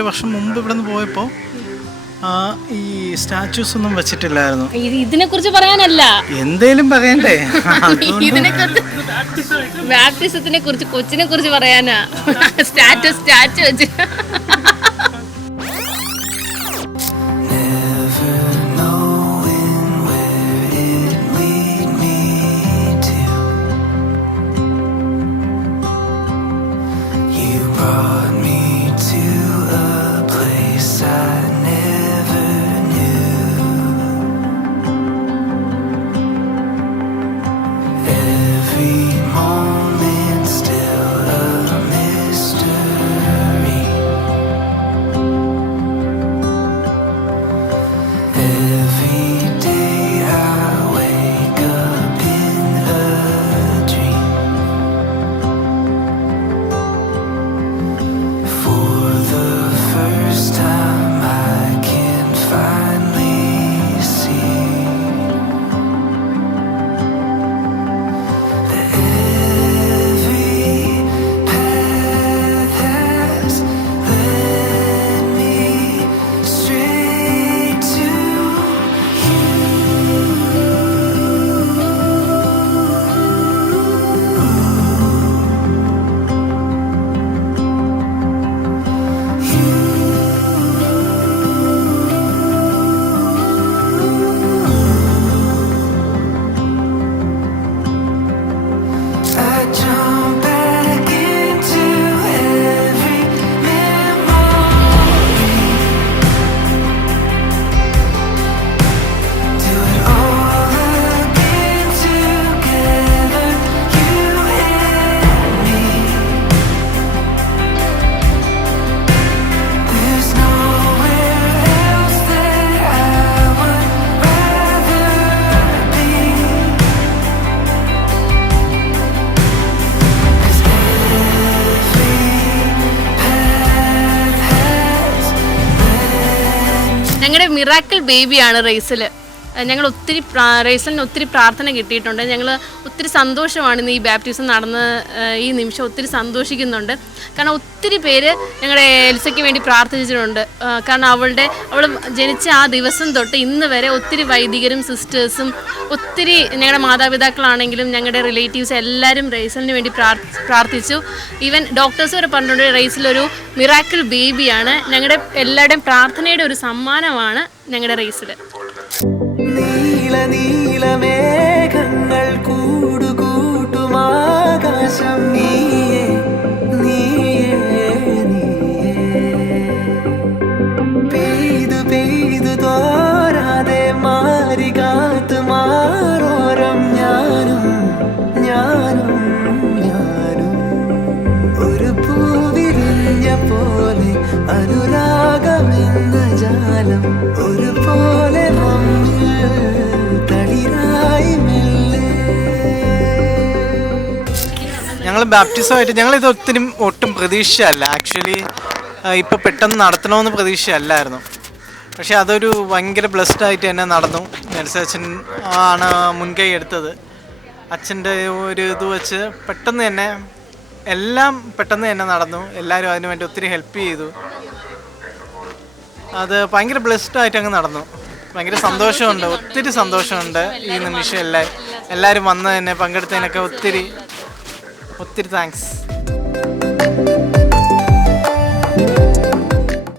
1.5 വർഷം മുമ്പ് ഇവിടെ നിന്ന് പോയപ്പോൾ ഈ സ്റ്റാച്യൂസ് ഒന്നും വെച്ചിട്ടില്ലായിരുന്നു. ഇതിനെ കുറിച്ച് പറയാനല്ല, എന്തേലും പറയണ്ടേ? ഇതിനെ കുറിച്ച്, ബാപ്റ്റിസത്തിനെ കുറിച്ച്, കൊച്ചിനെ കുറിച്ച് പറയാനാ സ്റ്റാച്ചു വെച്ച്. ഞങ്ങളുടെ മിറാക്കിൾ ബേബിയാണ് റേസിൽ. ഞങ്ങൾ ഒത്തിരി റേസലിന് ഒത്തിരി പ്രാർത്ഥന കിട്ടിയിട്ടുണ്ട്. ഞങ്ങൾ ഒത്തിരി സന്തോഷമാണ് ഇന്ന് ഈ ബാപ്റ്റിസം നടന്ന് ഈ നിമിഷം ഒത്തിരി സന്തോഷിക്കുന്നുണ്ട്. കാരണം ഒത്തിരി പേര് ഞങ്ങളുടെ എൽസയ്ക്ക് വേണ്ടി പ്രാർത്ഥിച്ചിട്ടുണ്ട്. കാരണം അവൾ ജനിച്ച ആ ദിവസം തൊട്ട് ഇന്ന് വരെ ഒത്തിരി വൈദികരും സിസ്റ്റേഴ്സും ഒത്തിരി ഞങ്ങളുടെ മാതാപിതാക്കളാണെങ്കിലും ഞങ്ങളുടെ റിലേറ്റീവ്സ് എല്ലാവരും റേസലിന് വേണ്ടി പ്രാർത്ഥിച്ചു. ഈവൻ ഡോക്ടേഴ്സ് വരെ പറഞ്ഞിട്ടുണ്ട് റേസിലൊരു മിറാക്കിൾ ബേബിയാണ്. ഞങ്ങളുടെ എല്ലാവരുടെയും പ്രാർത്ഥനയുടെ ഒരു സമ്മാനമാണ് ഞങ്ങളുടെ റേസിൽ. നീല നീലമേഘങ്ങൾ കൂടുകൂട്ടുമാകാശം നീയേ നീയേ നീയേ പെയ്തു പെയ്തു തോരാതെ മാറി കാത്തു മാറോരം ഞാനും ഞാനും ഞാനും ഒരു പൂവിരിഞ്ഞ പോലെ അനുരാഗമെന്ന ജാലം ഒരുപോലെ ഞങ്ങൾ ബാപ്റ്റിസമായിട്ട് ഞങ്ങളിത് ഒട്ടും പ്രതീക്ഷയല്ല. ആക്ച്വലി ഇപ്പോൾ പെട്ടെന്ന് നടത്തണമെന്ന് പ്രതീക്ഷയല്ലായിരുന്നു. പക്ഷേ അതൊരു ഭയങ്കര ബ്ലെസ്ഡ് ആയിട്ട് തന്നെ നടന്നു. നെൽസച്ചൻ ആണ് മുൻകൈ എടുത്തത്. അച്ഛൻ്റെ ഒരു ഇത് വെച്ച് പെട്ടെന്ന് തന്നെ എല്ലാം പെട്ടെന്ന് തന്നെ നടന്നു. എല്ലാവരും അതിനു വേണ്ടി ഒത്തിരി ഹെൽപ്പ് ചെയ്തു. അത് ഭയങ്കര ബ്ലെസ്ഡ് ആയിട്ട് അങ്ങ് നടന്നു. ഭയങ്കര സന്തോഷമുണ്ട്, ഒത്തിരി സന്തോഷമുണ്ട് ഈ നിമിഷം. എല്ലാവരും വന്നതിനെ പങ്കെടുത്തതിനൊക്കെ ഒത്തിരി താങ്ക്സ്.